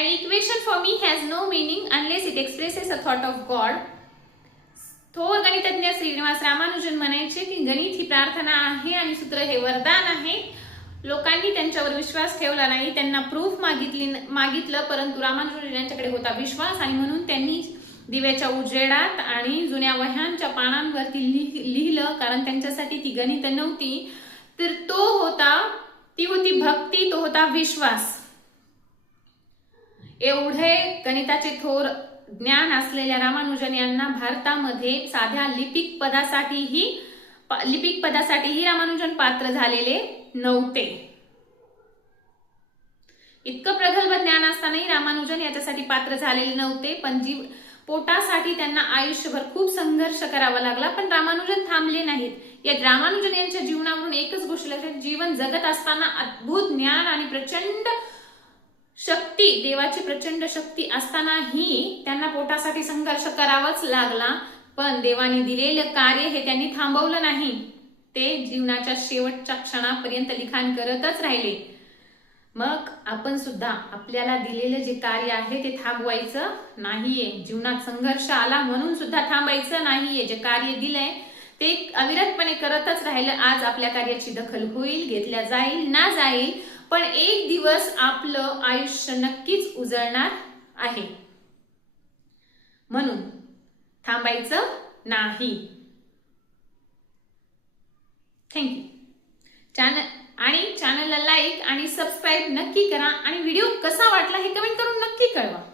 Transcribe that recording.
An equation for me has no meaning unless it expresses a thought of God. थोर गणितज्ञ श्रीनिवास रामानुजन म्हणायचे की गणित ही प्रार्थना आहे आणि सूत्र हे वरदान आहे. लोकांनी त्यांच्यावर विश्वास ठेवला नाही, त्यांना प्रूफ मागितलं, परंतु रामानुजन यांच्याकडे होता विश्वास आणि म्हणून त्यांनी दिव्याच्या उजेडात आणि जुन्या वह्यांच्या पानांवरती लिहिलं. कारण त्यांच्यासाठी ती गणित नव्हती, तर ती होती भक्ती, तो होता विश्वास. एवढे गणिताचे थोर ज्ञान असलेल्या रामानुजन यांना भारतामध्ये साध्या लिपिक पदासाठीही रामानुजन पात्र झालेले नव्हते. इतकं प्रगल्भ ज्ञान असतानाही रामानुजन याच्यासाठी पात्र झालेले नव्हते. पण पोटासाठी त्यांना आयुष्यभर खूप संघर्ष करावा लागला, पण रामानुजन थांबले नाहीत. या रामानुजन यांच्या जीवनावरून एकच गोष्ट लक्षात, जीवन जगत असताना अद्भुत ज्ञान आणि प्रचंड शक्ती, देवाची प्रचंड शक्ती असतानाही त्यांना पोटासाठी संघर्ष करावाच लागला. पण देवाने दिलेलं कार्य हे त्यांनी थांबवलं नाही. ते जीवनाच्या शेवटच्या क्षणापर्यंत लिखाण करतच राहिले. मग आपण सुद्धा आपल्याला दिलेलं जे कार्य आहे ते थांबवायचं नाहीये. जीवनात संघर्ष आला म्हणून सुद्धा थांबायचं नाहीये. जे कार्य दिलंय ते अविरतपणे करतच राहिलं. आज आपल्या कार्याची दखल होईल, घेतल्या जाईल ना जाईल, पण एक दिवस आपलं आयुष्य नक्कीच उजळणार आहे. म्हणून थांबायचं नाही. थँक्यू. चॅनलला लाईक आणि सबस्क्राईब नक्की करा आणि व्हिडिओ कसा वाटला हे कमेंट करून नक्की कळवा.